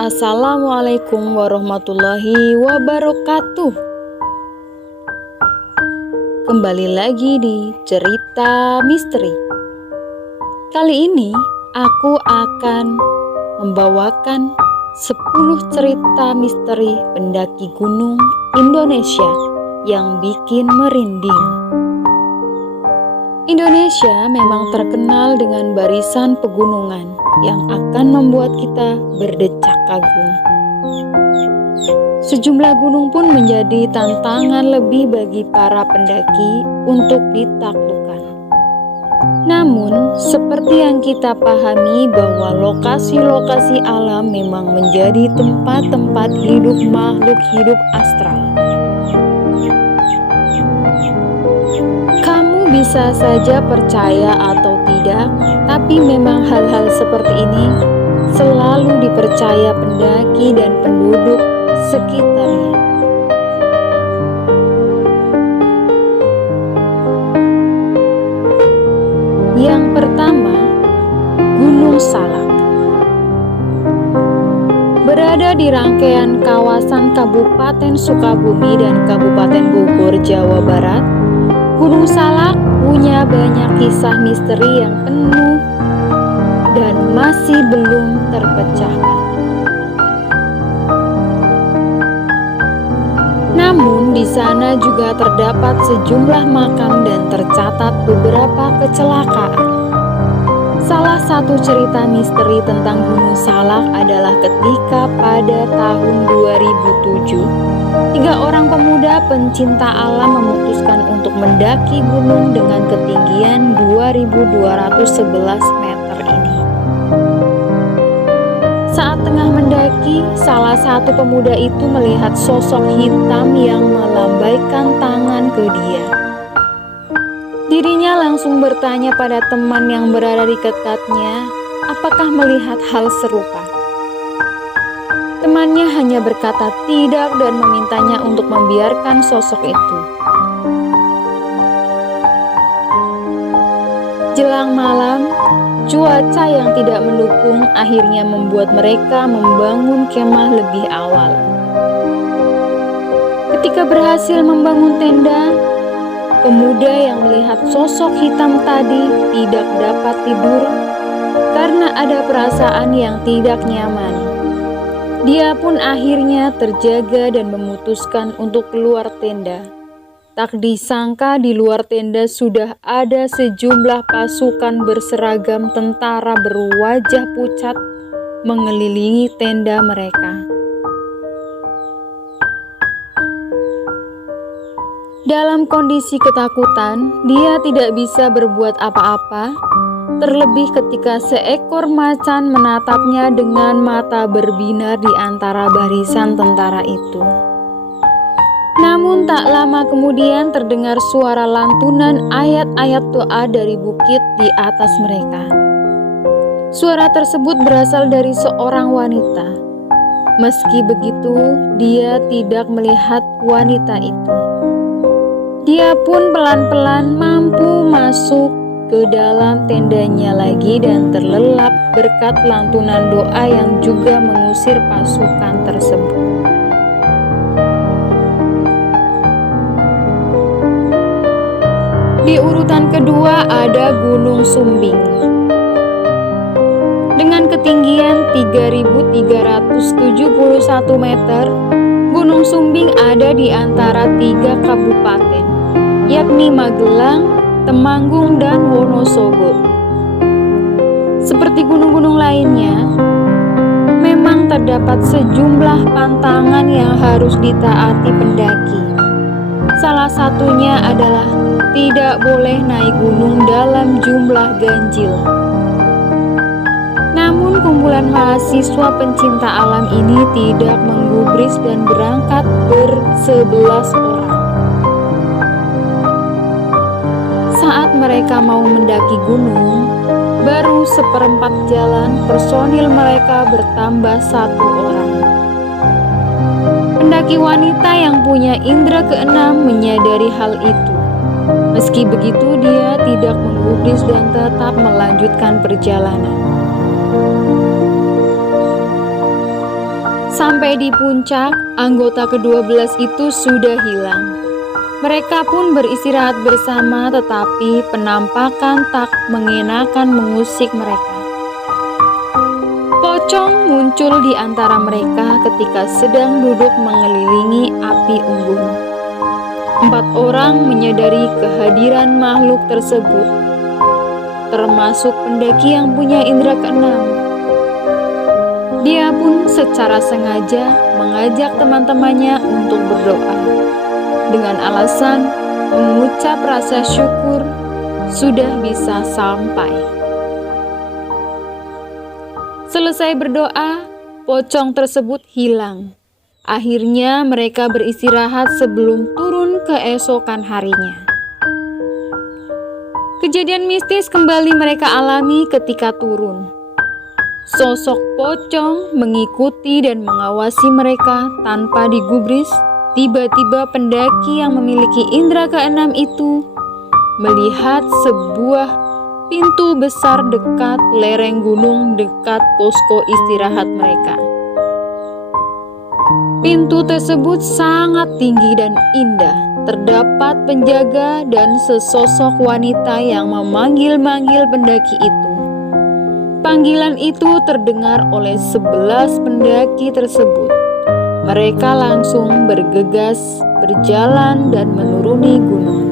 Assalamualaikum warahmatullahi wabarakatuh. Kembali lagi di cerita misteri. Kali ini aku akan membawakan 10 cerita misteri pendaki gunung Indonesia yang bikin merinding. Indonesia memang terkenal dengan barisan pegunungan yang akan membuat kita berdecak kagum. Sejumlah gunung pun menjadi tantangan lebih bagi para pendaki untuk ditaklukkan. Namun, seperti yang kita pahami bahwa lokasi-lokasi alam memang menjadi tempat-tempat hidup makhluk hidup astral. Bisa saja percaya atau tidak, tapi memang hal-hal seperti ini selalu dipercaya pendaki dan penduduk sekitarnya. Yang pertama, Gunung Salak. Berada di rangkaian kawasan Kabupaten Sukabumi dan Kabupaten Bogor, Jawa Barat, Gunung Salak punya banyak kisah misteri yang penuh dan masih belum terpecahkan. Namun di sana juga terdapat sejumlah makam dan tercatat beberapa kecelakaan. Salah satu cerita misteri tentang Gunung Salak adalah ketika pada tahun 2007, 3 orang pemuda pencinta alam memutuskan untuk mendaki gunung dengan ketinggian 2211 meter ini. Saat tengah mendaki, salah satu pemuda itu melihat sosok hitam yang melambaikan tangan ke dia. Dirinya langsung bertanya pada teman yang berada di dekatnya, apakah melihat hal serupa. Temannya hanya berkata tidak dan memintanya untuk membiarkan sosok itu. Jelang malam, cuaca yang tidak mendukung akhirnya membuat mereka membangun kemah lebih awal. Ketika berhasil membangun tenda, pemuda yang melihat sosok hitam tadi tidak dapat tidur karena ada perasaan yang tidak nyaman. Dia pun akhirnya terjaga dan memutuskan untuk keluar tenda. Tak disangka di luar tenda sudah ada sejumlah pasukan berseragam tentara berwajah pucat mengelilingi tenda mereka. Dalam kondisi ketakutan, dia tidak bisa berbuat apa-apa, terlebih ketika seekor macan menatapnya dengan mata berbinar di antara barisan tentara itu. Namun tak lama kemudian terdengar suara lantunan ayat-ayat doa dari bukit di atas mereka. Suara tersebut berasal dari seorang wanita. Meski begitu, dia tidak melihat wanita itu. Dia pun pelan-pelan mampu masuk ke dalam tendanya lagi dan terlelap berkat lantunan doa yang juga mengusir pasukan tersebut. Di urutan kedua ada Gunung Sumbing. Dengan ketinggian 3.371 meter, Gunung Sumbing ada di antara 3 kabupaten, yakni Magelang, Temanggung, dan Wonosobo. Seperti gunung-gunung lainnya, memang terdapat sejumlah pantangan yang harus ditaati pendaki. Salah satunya adalah tidak boleh naik gunung dalam jumlah ganjil. Namun kumpulan mahasiswa pencinta alam ini tidak menggubris dan berangkat ber-11 orang. Saat mereka mau mendaki gunung, baru seperempat jalan personil mereka bertambah 1 orang. Pendaki wanita yang punya indera keenam menyadari hal itu. Meski begitu, dia tidak menggubris dan tetap melanjutkan perjalanan. Sampai di puncak, anggota ke-12 itu sudah hilang. Mereka pun beristirahat bersama, tetapi penampakan tak mengenakan mengusik mereka. Pocong muncul di antara mereka ketika sedang duduk mengelilingi api unggun. 4 orang menyadari kehadiran makhluk tersebut, termasuk pendaki yang punya indera keenam. Dia pun secara sengaja mengajak teman-temannya untuk berdoa dengan alasan mengucap rasa syukur sudah bisa sampai. Selesai berdoa, pocong tersebut hilang. Akhirnya mereka beristirahat sebelum turun keesokan harinya. Kejadian mistis kembali mereka alami ketika turun. Sosok pocong mengikuti dan mengawasi mereka tanpa digubris. Tiba-tiba pendaki yang memiliki indera keenam itu melihat sebuah pintu besar dekat lereng gunung dekat posko istirahat mereka. Pintu tersebut sangat tinggi dan indah. Terdapat penjaga dan sesosok wanita yang memanggil-manggil pendaki itu. Panggilan itu terdengar oleh 11 pendaki tersebut. Mereka langsung bergegas berjalan dan menuruni gunung.